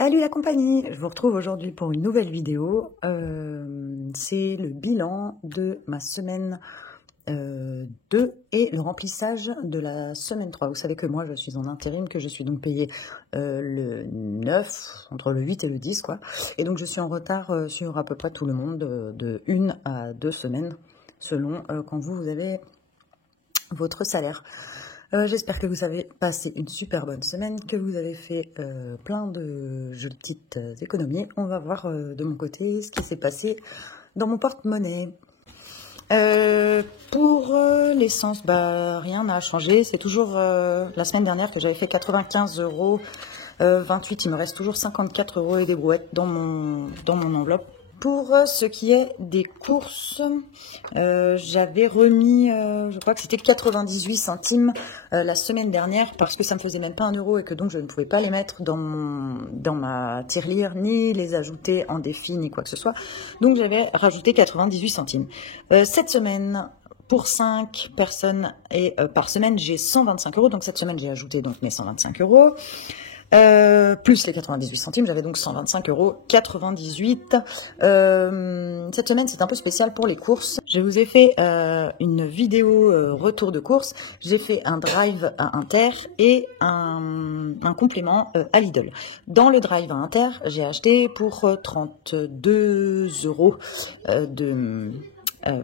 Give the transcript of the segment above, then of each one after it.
Salut la compagnie, je vous retrouve aujourd'hui pour une nouvelle vidéo. C'est le bilan de ma semaine 2 et le remplissage de la semaine 3. Vous savez que moi je suis en intérim, que je suis donc payée le 9, entre le 8 et le 10 quoi. Et donc je suis en retard sur à peu près tout le monde de 1 à 2 semaines selon quand vous avez votre salaire. J'espère que vous avez passé une super bonne semaine, que vous avez fait plein de jolies petites économies. On va voir de mon côté ce qui s'est passé dans mon porte-monnaie. Pour l'essence, rien n'a changé. C'est toujours la semaine dernière que j'avais fait 95,28 €. Il me reste toujours 54 € et des brouettes dans mon enveloppe. Pour ce qui est des courses, j'avais remis, je crois que c'était 98 centimes la semaine dernière parce que ça me faisait même pas 1 € et que donc je ne pouvais pas les mettre dans ma tirelire, ni les ajouter en défi, ni quoi que ce soit. Donc j'avais rajouté 98 centimes. Cette semaine, pour 5 personnes et par semaine, j'ai 125 €. Donc cette semaine, j'ai ajouté donc mes 125 €. Plus les 98 centimes, j'avais donc 125,98 €. Cette semaine, c'est un peu spécial pour les courses. Je vous ai fait une vidéo retour de course. J'ai fait un drive à Inter et un complément à Lidl. Dans le drive à Inter, j'ai acheté pour 32 € de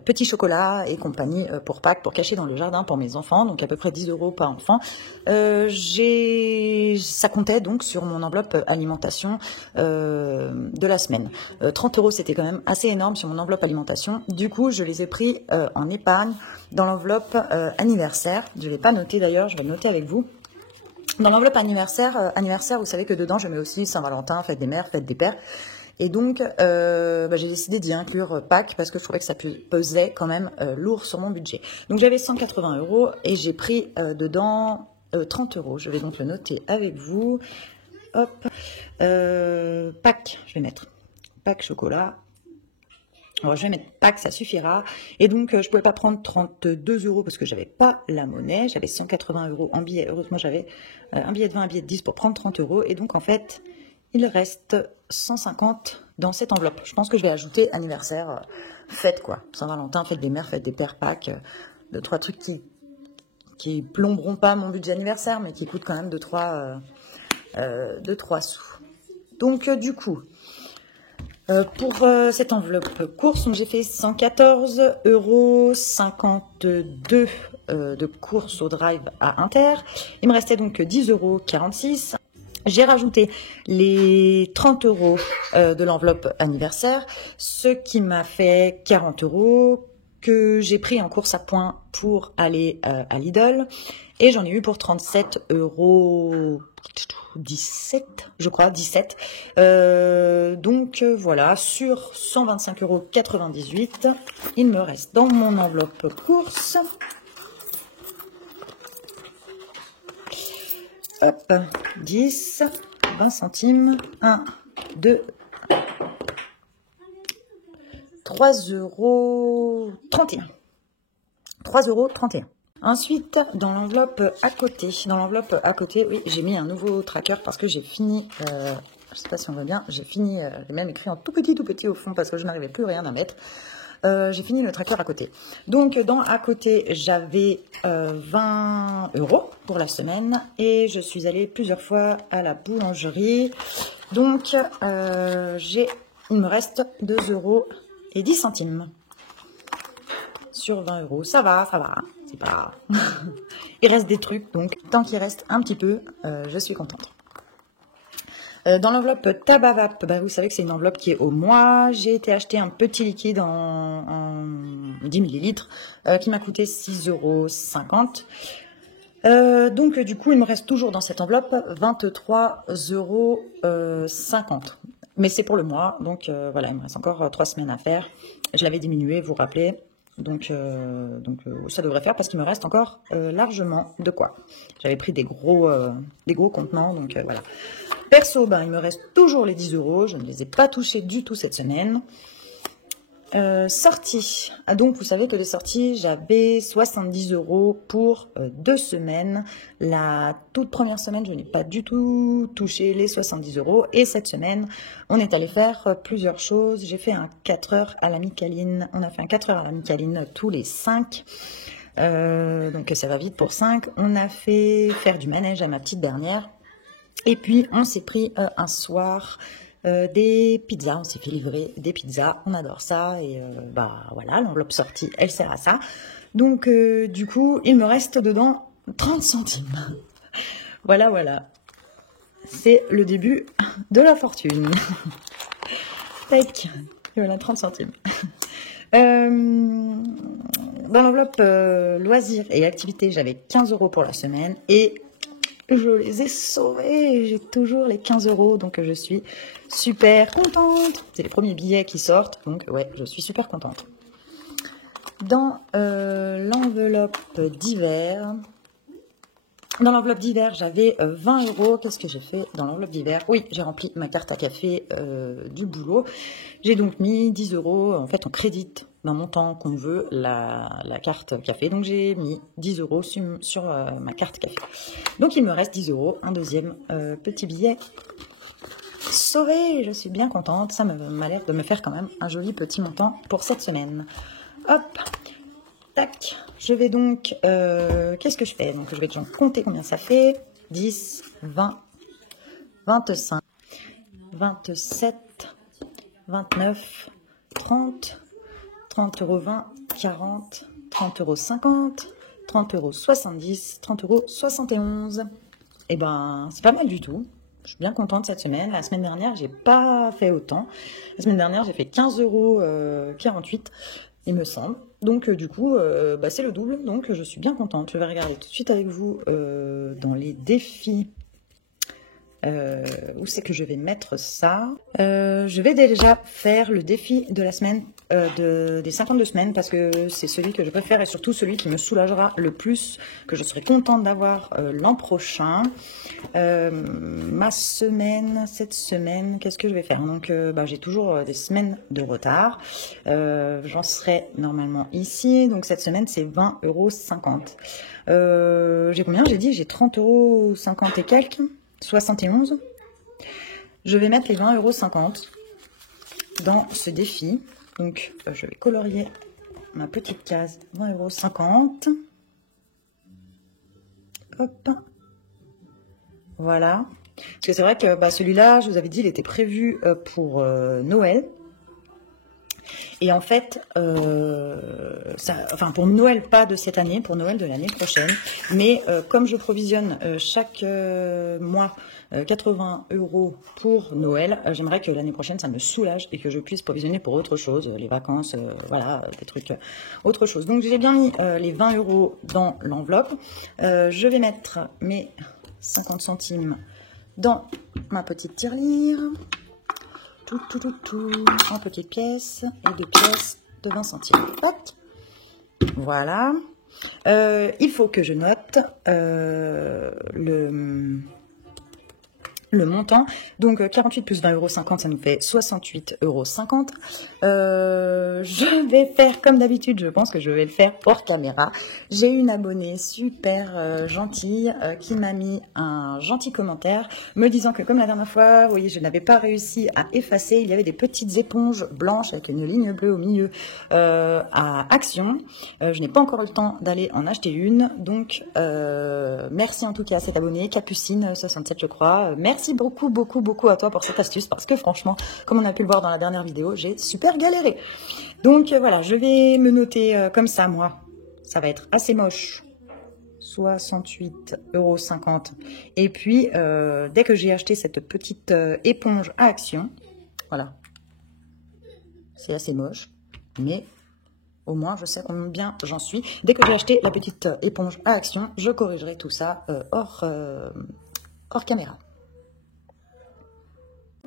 petits chocolats et compagnie pour Pâques, pour cacher dans le jardin pour mes enfants, donc à peu près 10 € par enfant. Ça comptait donc sur mon enveloppe alimentation de la semaine. 30 € c'était quand même assez énorme sur mon enveloppe alimentation. Du coup, je les ai pris en épargne dans l'enveloppe anniversaire. Je ne l'ai pas noté d'ailleurs, je vais le noter avec vous. Dans l'enveloppe anniversaire, vous savez que dedans je mets aussi Saint-Valentin, fête des mères, fête des pères. Et donc, j'ai décidé d'y inclure Pâques parce que je trouvais que ça pesait quand même lourd sur mon budget. Donc, j'avais 180 € et j'ai pris dedans 30 €. Je vais donc le noter avec vous. Hop. Pâques, je vais mettre Pâques chocolat. Alors, je vais mettre Pâques, ça suffira. Et donc, je ne pouvais pas prendre 32 € parce que j'avais pas la monnaie. J'avais 180 € en billets. Heureusement, j'avais un billet de 20, un billet de 10 pour prendre 30 €. Et donc, en fait, il reste 150 dans cette enveloppe. Je pense que je vais ajouter anniversaire, fête quoi. Saint-Valentin, fête des mères, fête des pères, Pâques. 2-3 trucs qui plomberont pas mon budget anniversaire, mais qui coûtent quand même 2-3 sous. Donc du coup, pour cette enveloppe course, j'ai fait 114,52 € de course au drive à Inter. Il me restait donc 10,46 €. J'ai rajouté les 30 € de l'enveloppe anniversaire, ce qui m'a fait 40 € que j'ai pris en course à points pour aller à Lidl. Et j'en ai eu pour 37,17 €, je crois, 17. Donc voilà, sur 125,98 €, il me reste dans mon enveloppe course. Hop, 10, 20 centimes, 1, 2, 3,31 €. 3,31 €. Ensuite, dans l'enveloppe à côté, oui, j'ai mis un nouveau tracker parce que j'ai fini, je ne sais pas si on voit bien, j'ai fini, j'ai même écrit en tout petit au fond parce que je n'arrivais plus rien à mettre. J'ai fini le tracker à côté. Donc, dans à côté, j'avais 20 € pour la semaine et je suis allée plusieurs fois à la boulangerie. Donc, il me reste 2,10 € sur 20 €. Ça va, c'est pas... Il reste des trucs, donc tant qu'il reste un petit peu, je suis contente. Dans l'enveloppe Tabavap, vous savez que c'est une enveloppe qui est au mois. J'ai été acheter un petit liquide en 10 ml qui m'a coûté 6,50 €. Donc du coup, il me reste toujours dans cette enveloppe 23,50 €. Mais c'est pour le mois, donc voilà, il me reste encore 3 semaines à faire. Je l'avais diminué, vous vous rappelez. Donc ça devrait faire parce qu'il me reste encore largement de quoi. J'avais pris des gros contenants, donc voilà. Perso, il me reste toujours les 10 €. Je ne les ai pas touchés du tout cette semaine. Sortie. Ah, donc, vous savez que de sortie, j'avais 70 € pour 2 semaines. La toute première semaine, je n'ai pas du tout touché les 70 €. Et cette semaine, on est allé faire plusieurs choses. J'ai fait un 4 heures à la Micaline. On a fait un 4 heures à la Micaline tous les 5. Donc, ça va vite pour 5. On a fait faire du manège à ma petite dernière. Et puis, on s'est pris un soir... des pizzas, on s'est fait livrer des pizzas, on adore ça et voilà, l'enveloppe sortie, elle sert à ça. Donc du coup, il me reste dedans 30 centimes. Voilà. C'est le début de la fortune. Tac, voilà, 30 centimes. Dans l'enveloppe loisirs et activités, j'avais 15 € pour la semaine et je les ai sauvés, j'ai toujours les 15 €, donc je suis super contente. C'est les premiers billets qui sortent, donc ouais, je suis super contente. Dans l'enveloppe d'hiver, j'avais 20 €. Qu'est-ce que j'ai fait dans l'enveloppe d'hiver? Oui, j'ai rempli ma carte à café du boulot. J'ai donc mis 10 €, en fait on crédite d'un montant qu'on veut la carte café. Donc j'ai mis 10 € sur ma carte café. Donc il me reste 10 €, un deuxième petit billet sauvé. Je suis bien contente, ça m'a l'air de me faire quand même un joli petit montant pour cette semaine. Hop, tac, je vais donc, qu'est-ce que je fais? Donc je vais donc compter combien ça fait. 10, 20, 25, 27, 29, 30, 30 € 20, 40, 30 € 50, 30 € 70, 30 € 71. Et ben, c'est pas mal du tout. Je suis bien contente cette semaine. La semaine dernière, j'ai pas fait autant. La semaine dernière, j'ai fait 15 € 48, il me semble. Donc, du coup, c'est le double. Donc, je suis bien contente. Je vais regarder tout de suite avec vous dans les défis. Où c'est que je vais mettre ça? Je vais déjà faire le défi de la semaine des 52 semaines parce que c'est celui que je préfère et surtout celui qui me soulagera le plus, que je serai contente d'avoir l'an prochain. Cette semaine, qu'est-ce que je vais faire? Donc j'ai toujours des semaines de retard. J'en serai normalement ici. Donc cette semaine, c'est 20,50 €. J'ai combien? J'ai dit j'ai 30,50 € et quelques. 71. Je vais mettre les 20,50 € dans ce défi. Donc, je vais colorier ma petite case 20,50 €. Hop. Voilà. Parce que c'est vrai que celui-là, je vous avais dit, il était prévu pour Noël. Et en fait, pour Noël, pas de cette année, pour Noël de l'année prochaine. Mais comme je provisionne chaque mois 80 € pour Noël, j'aimerais que l'année prochaine, ça me soulage et que je puisse provisionner pour autre chose, les vacances, voilà, des trucs, autre chose. Donc, j'ai bien mis les 20 € dans l'enveloppe. Je vais mettre mes 50 centimes dans ma petite tirelire. Tout, en petites pièces et 2 pièces de 20 centimes. Hop. Voilà. Il faut que je note le montant. Donc 48 plus 20,50 €, ça nous fait 68,50 €. Je vais faire comme d'habitude, je pense que je vais le faire hors caméra. J'ai une abonnée super gentille qui m'a mis un gentil commentaire me disant que comme la dernière fois, vous voyez, je n'avais pas réussi à effacer, il y avait des petites éponges blanches avec une ligne bleue au milieu à Action. Je n'ai pas encore eu le temps d'aller en acheter une, donc merci en tout cas à cette abonnée, Capucine 67 je crois. Merci beaucoup à toi pour cette astuce parce que franchement, comme on a pu le voir dans la dernière vidéo, j'ai super galéré. Donc voilà, je vais me noter comme ça, moi. Ça va être assez moche. 68,50 €. Et puis, dès que j'ai acheté cette petite éponge à Action, voilà. C'est assez moche, mais au moins, je sais combien j'en suis. Dès que j'ai acheté la petite éponge à Action, je corrigerai tout ça hors caméra.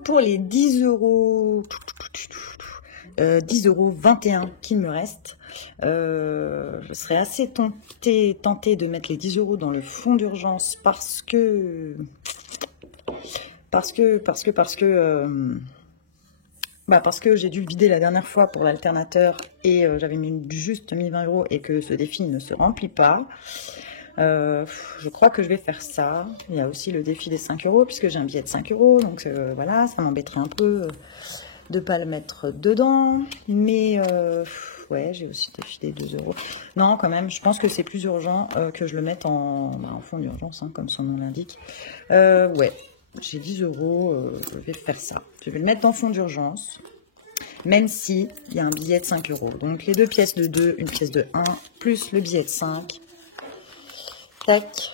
Pour les 10 €, 10,21 € qu'il me reste, je serais assez tentée de mettre les 10 € dans le fonds d'urgence parce que Bah parce que j'ai dû le vider la dernière fois pour l'alternateur et j'avais juste mis 20 € et que ce défi ne se remplit pas. Je crois que je vais faire ça. Il y a aussi le défi des 5 € puisque j'ai un billet de 5 €. Donc voilà, ça m'embêterait un peu de ne pas le mettre dedans. Mais ouais, j'ai aussi le défi des 2 €. Non, quand même, je pense que c'est plus urgent que je le mette en fond d'urgence, hein, comme son nom l'indique. Ouais. J'ai 10 €, je vais faire ça. Je vais le mettre dans fond d'urgence, même si il y a un billet de 5 €. Donc les deux pièces de 2, une pièce de 1, plus le billet de 5. Tac,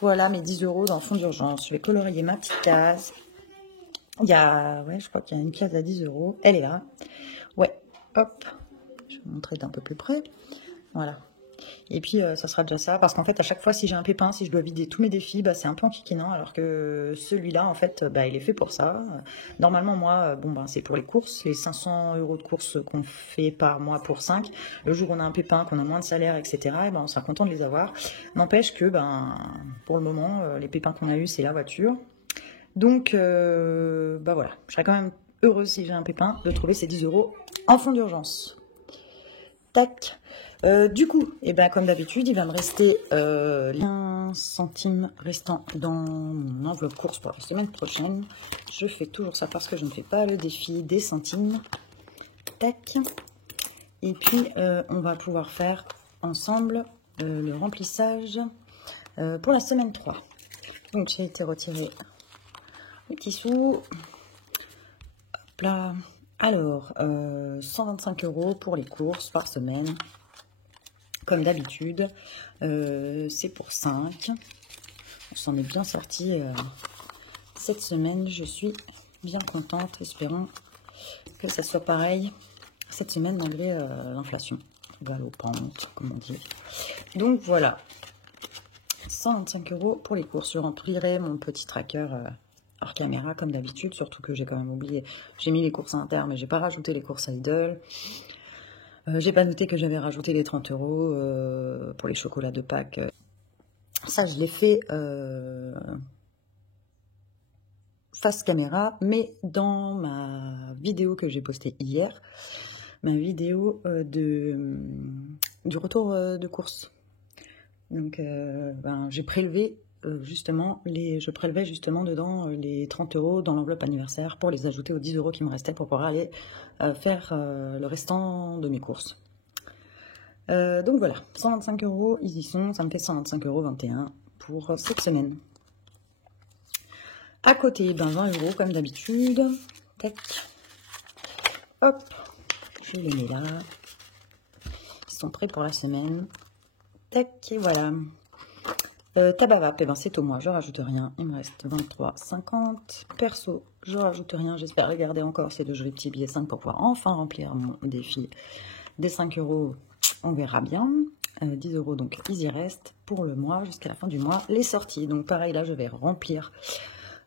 voilà mes 10 € dans fond d'urgence. Je vais colorier ma petite case. Il y a, ouais, je crois qu'il y a une case à 10 €. Elle est là. Ouais, hop. Je vais vous montrer d'un peu plus près. Voilà. Et puis, ça sera déjà ça. Parce qu'en fait, à chaque fois, si j'ai un pépin, si je dois vider tous mes défis, bah, c'est un peu enquiquinant. Alors que celui-là, en fait, bah, il est fait pour ça. Normalement, moi, bon, bah, c'est pour les courses. Les 500 € de courses qu'on fait par mois pour 5. Le jour où on a un pépin, qu'on a moins de salaire, etc., et ben, on sera content de les avoir. N'empêche que, ben, pour le moment, les pépins qu'on a eus, c'est la voiture. Donc, bah voilà. Je serais quand même heureuse si j'ai un pépin de trouver ces 10 € en fond d'urgence. Tac. Du coup, et ben, comme d'habitude, il va me rester 1 centime restant dans mon enveloppe course pour la semaine prochaine. Je fais toujours ça parce que je ne fais pas le défi des centimes. Tac. Et puis, on va pouvoir faire ensemble le remplissage pour la semaine 3. Donc, j'ai été retirer les petits sous. Hop là. Alors, 125 € pour les courses par semaine. Comme d'habitude, c'est pour 5. On s'en est bien sorti cette semaine. Je suis bien contente. Espérons que ça soit pareil cette semaine malgré l'inflation. Galopante, comme on dit. Donc voilà. 125 € pour les courses. Je remplirai mon petit tracker hors caméra comme d'habitude. Surtout que j'ai quand même oublié. J'ai mis les courses inter, mais j'ai pas rajouté les courses Lidl. J'ai pas noté que j'avais rajouté les 30 € pour les chocolats de Pâques. Ça, je l'ai fait face caméra, mais dans ma vidéo que j'ai postée hier, ma vidéo du retour de course. Donc, j'ai prélevé je prélevais justement dedans les 30 € dans l'enveloppe anniversaire pour les ajouter aux 10 € qui me restaient pour pouvoir aller faire le restant de mes courses. Donc voilà, 125 €, ils y sont, ça me fait 125,21 € pour cette semaine. À côté, 20 € comme d'habitude. Tac. Hop, je les mets là. Ils sont prêts pour la semaine. Tac, et voilà. Tabavap, c'est au mois, je rajoute rien, il me reste 23,50. Perso, je rajoute rien, j'espère les garder encore ces deux jolis petits billets 5 pour pouvoir enfin remplir mon défi des 5 €, on verra bien. 10 € donc ils y restent pour le mois, jusqu'à la fin du mois. Les sorties, donc pareil là je vais remplir.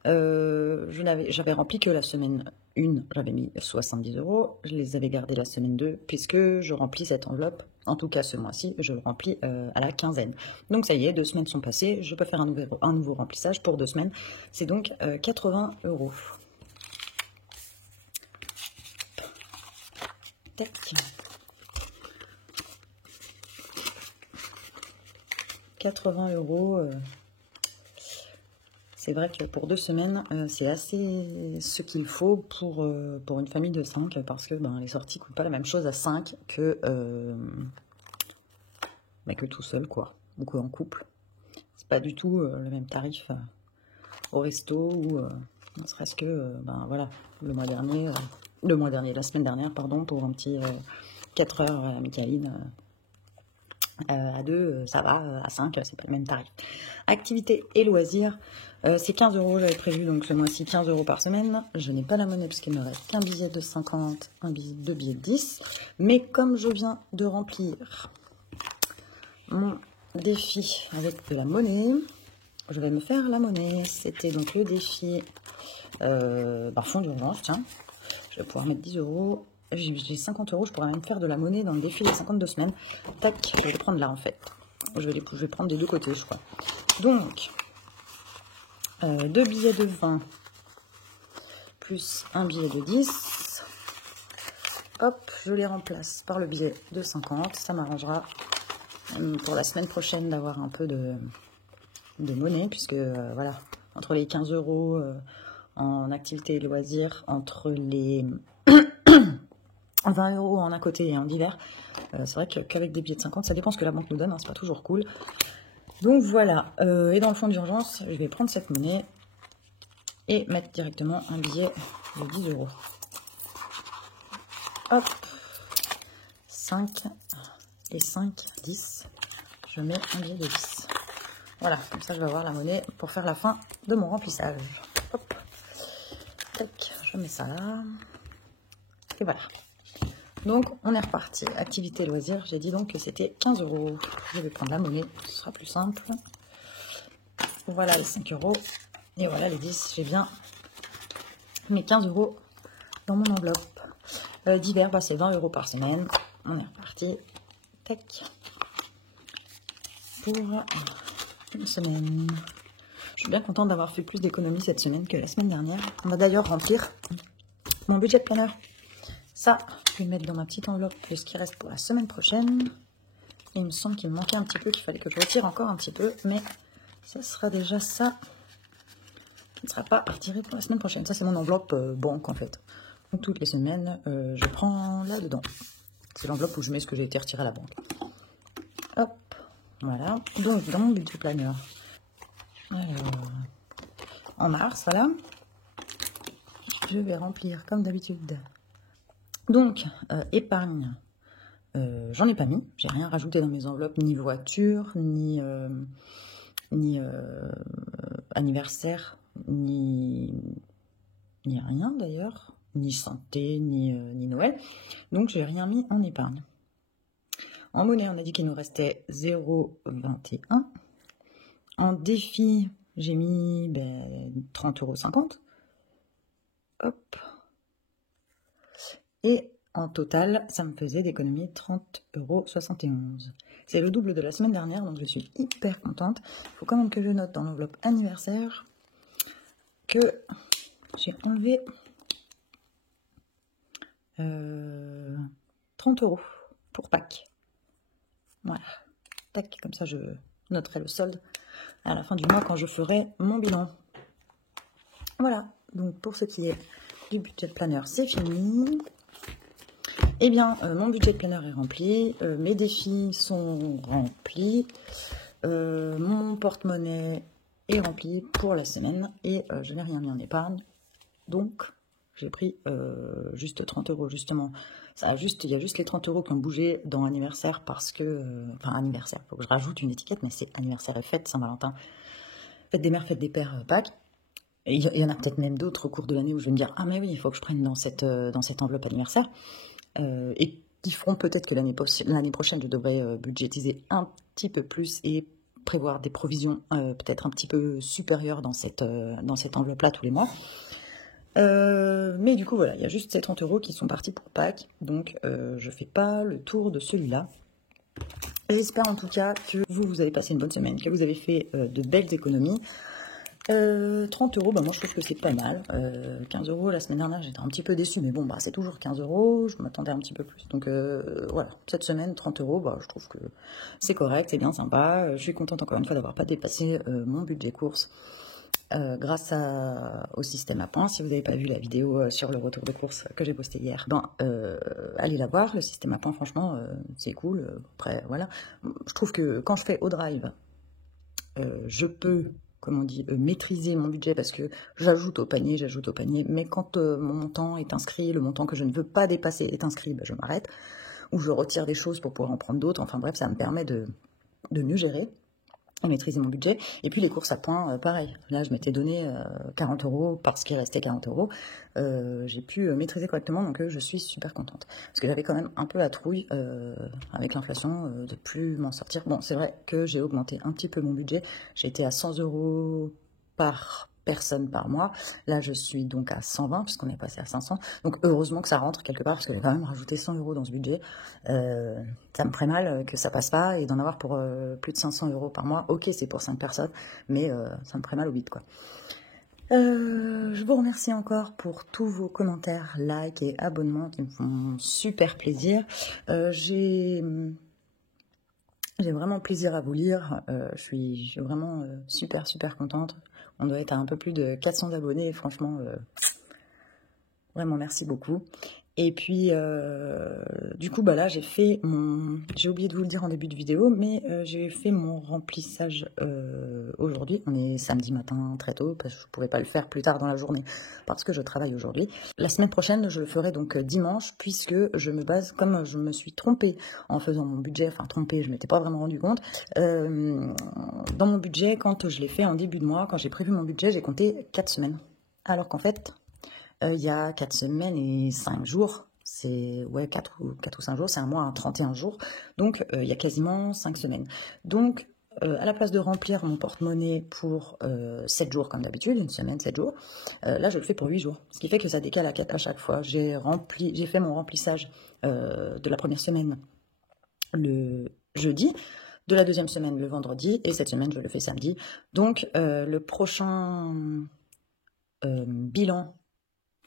J'avais rempli que la semaine 1, j'avais mis 70 €. Je les avais gardés la semaine 2, puisque je remplis cette enveloppe. En tout cas, ce mois-ci, je le remplis à la quinzaine. Donc ça y est, 2 semaines sont passées. Je peux faire un nouveau remplissage pour 2 semaines. C'est donc 80 €. Tac. « 80 €. C'est vrai que pour 2 semaines, c'est assez ce qu'il faut pour une famille de 5, parce que les sorties ne coûtent pas la même chose à 5 que tout seul, quoi, ou qu'en couple. C'est pas du tout le même tarif au resto, ou ne serait-ce que, voilà, la semaine dernière, pardon, pour un petit 4 heures à la Micaline. À 2, ça va, à 5, c'est pas le même tarif. Activités et loisirs, c'est 15 €, j'avais prévu, donc ce mois-ci 15 € par semaine. Je n'ai pas la monnaie parce qu'il me reste qu'un billet de 50, deux billets de 10. Mais comme je viens de remplir mon défi avec de la monnaie, je vais me faire la monnaie. C'était donc le défi fond d'urgence, tiens. Je vais pouvoir mettre 10 €. J'ai 50 €, je pourrais même faire de la monnaie dans le défi des 52 semaines. Tac, je vais les prendre là en fait. Je vais prendre des deux côtés, je crois. Donc, 2 billets de 20 plus un billet de 10. hop, je les remplace par le billet de 50. Ça m'arrangera pour la semaine prochaine d'avoir un peu de monnaie, puisque voilà, entre les 15 € en activité et loisirs, entre les 20 € en un côté et en divers, c'est vrai qu'avec des billets de 50, ça dépend ce que la banque nous donne, hein, c'est pas toujours cool. Donc voilà, et dans le fond d'urgence, je vais prendre cette monnaie et mettre directement un billet de 10 €. Hop, 5 et 5, 10. Je mets un billet de 10. Voilà, comme ça je vais avoir la monnaie pour faire la fin de mon remplissage. Hop, tac, je mets ça là. Et voilà. Donc on est reparti. Activité loisirs, j'ai dit donc que c'était 15 €. Je vais prendre la monnaie, ce sera plus simple. Voilà les 5 €. Et voilà les 10. J'ai bien mes 15 € dans mon enveloppe. Divers, bah, c'est 20 € par semaine. On est reparti. Tac. Pour une semaine. Je suis bien contente d'avoir fait plus d'économies cette semaine que la semaine dernière. On va d'ailleurs remplir mon budget planner. Ça, je vais le mettre dans ma petite enveloppe de ce qui reste pour la semaine prochaine. Et il me semble qu'il me manquait un petit peu, qu'il fallait que je retire encore un petit peu. Mais ça sera déjà ça qui ne sera pas retiré pour la semaine prochaine. Ça, c'est mon enveloppe banque en fait. Donc, toutes les semaines, je prends là-dedans. C'est l'enveloppe où je mets ce que j'ai été retiré à la banque. Hop, voilà. Donc, dans mon budget planner, en mars, voilà, je vais remplir comme d'habitude. Donc, épargne, j'en ai pas mis. J'ai rien rajouté dans mes enveloppes, ni voiture, ni anniversaire, ni rien d'ailleurs. Ni santé, ni Noël. Donc, j'ai rien mis en épargne. En monnaie, on a dit qu'il nous restait 0,21. En défi, j'ai mis 30,50 €. Hop. Et en total, ça me faisait d'économie 30,71 €. C'est le double de la semaine dernière, donc je suis hyper contente. Il faut quand même que je note dans l'enveloppe anniversaire que j'ai enlevé 30 € pour Pâques. Voilà. Tac, comme ça je noterai le solde à la fin du mois quand je ferai mon bilan. Voilà, donc pour ce qui est du budget planner, c'est fini. Eh bien, mon budget planner est rempli, mes défis sont remplis, mon porte-monnaie est rempli pour la semaine et je n'ai rien mis en épargne. Donc, j'ai pris juste 30 € justement. Il y a juste les 30 € qui ont bougé dans anniversaire parce que... enfin, anniversaire, il faut que je rajoute une étiquette, mais c'est anniversaire et fête, Saint-Valentin. Fête des mères, fête des pères, Pâques. Et il y en a peut-être même d'autres au cours de l'année où je vais me dire « Ah mais oui, il faut que je prenne dans cette enveloppe anniversaire. Et qui feront peut-être que l'année prochaine, je devrais budgétiser un petit peu plus et prévoir des provisions peut-être un petit peu supérieures dans cette enveloppe-là tous les mois. Mais du coup, voilà, il y a juste ces 30 € qui sont partis pour Pâques. Donc, je ne fais pas le tour de celui-là. J'espère en tout cas que vous avez passé une bonne semaine, que vous avez fait de belles économies. 30 €, bah moi je trouve que c'est pas mal. 15 € la semaine dernière, j'étais un petit peu déçue, mais bon, bah c'est toujours 15 €, je m'attendais un petit peu plus. Donc voilà, cette semaine, 30 €, bah je trouve que c'est correct, c'est bien sympa. Je suis contente encore une fois d'avoir pas dépassé mon budget course grâce au système à points. Si vous n'avez pas vu la vidéo sur le retour de course que j'ai posté hier, allez la voir. Le système à points, franchement, c'est cool. Après, voilà. Je trouve que quand je fais au drive, je peux... comme on dit, maîtriser mon budget parce que j'ajoute au panier, mais quand mon montant est inscrit, le montant que je ne veux pas dépasser est inscrit, je m'arrête, ou je retire des choses pour pouvoir en prendre d'autres, enfin bref, ça me permet de mieux gérer et maîtriser mon budget. Et puis les courses à points, pareil, là je m'étais donné 40 € parce qu'il restait 40 €, j'ai pu maîtriser correctement, donc je suis super contente. Parce que j'avais quand même un peu la trouille avec l'inflation de plus m'en sortir. Bon, c'est vrai que j'ai augmenté un petit peu mon budget, j'ai été à 100 € par personne par mois. Là, je suis donc à 120 puisqu'on est passé à 500. Donc, heureusement que ça rentre quelque part parce que j'ai quand même rajouté 100 € dans ce budget. Ça me ferait mal que ça passe pas et d'en avoir pour plus de 500 € par mois. Ok, c'est pour 5 personnes, mais ça me ferait mal au bide, quoi. Je vous remercie encore pour tous vos commentaires, likes et abonnements qui me font super plaisir. J'ai vraiment plaisir à vous lire. Je suis vraiment super contente. On doit être à un peu plus de 400 abonnés. Franchement, vraiment merci beaucoup. Et puis, du coup, bah là, j'ai oublié de vous le dire en début de vidéo, mais j'ai fait mon remplissage aujourd'hui. On est samedi matin très tôt, parce que je ne pourrais pas le faire plus tard dans la journée, parce que je travaille aujourd'hui. La semaine prochaine, je le ferai donc dimanche, puisque je me base, comme je me suis trompée en faisant mon budget, enfin trompée, je ne m'étais pas vraiment rendu compte, dans mon budget, quand je l'ai fait en début de mois, quand j'ai prévu mon budget, j'ai compté 4 semaines. Alors qu'en fait, il y a 4 semaines et 5 jours, c'est 4 ou 5 jours, c'est un mois à 31 jours, donc il y a quasiment 5 semaines. Donc à la place de remplir mon porte-monnaie pour 7 jours comme d'habitude, une semaine, 7 jours, là je le fais pour 8 jours, ce qui fait que ça décale à chaque fois. J'ai fait mon remplissage de la première semaine le jeudi, de la deuxième semaine le vendredi, et cette semaine je le fais samedi. Donc le prochain bilan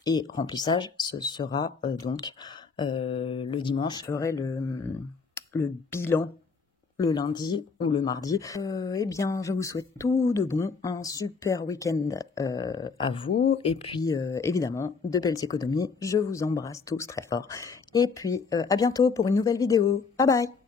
et remplissage, ce sera donc le dimanche. Je ferai le bilan le lundi ou le mardi. Eh bien, je vous souhaite tout de bon, un super week-end à vous, et puis évidemment, de belles économies. Je vous embrasse tous très fort. Et puis, à bientôt pour une nouvelle vidéo. Bye bye!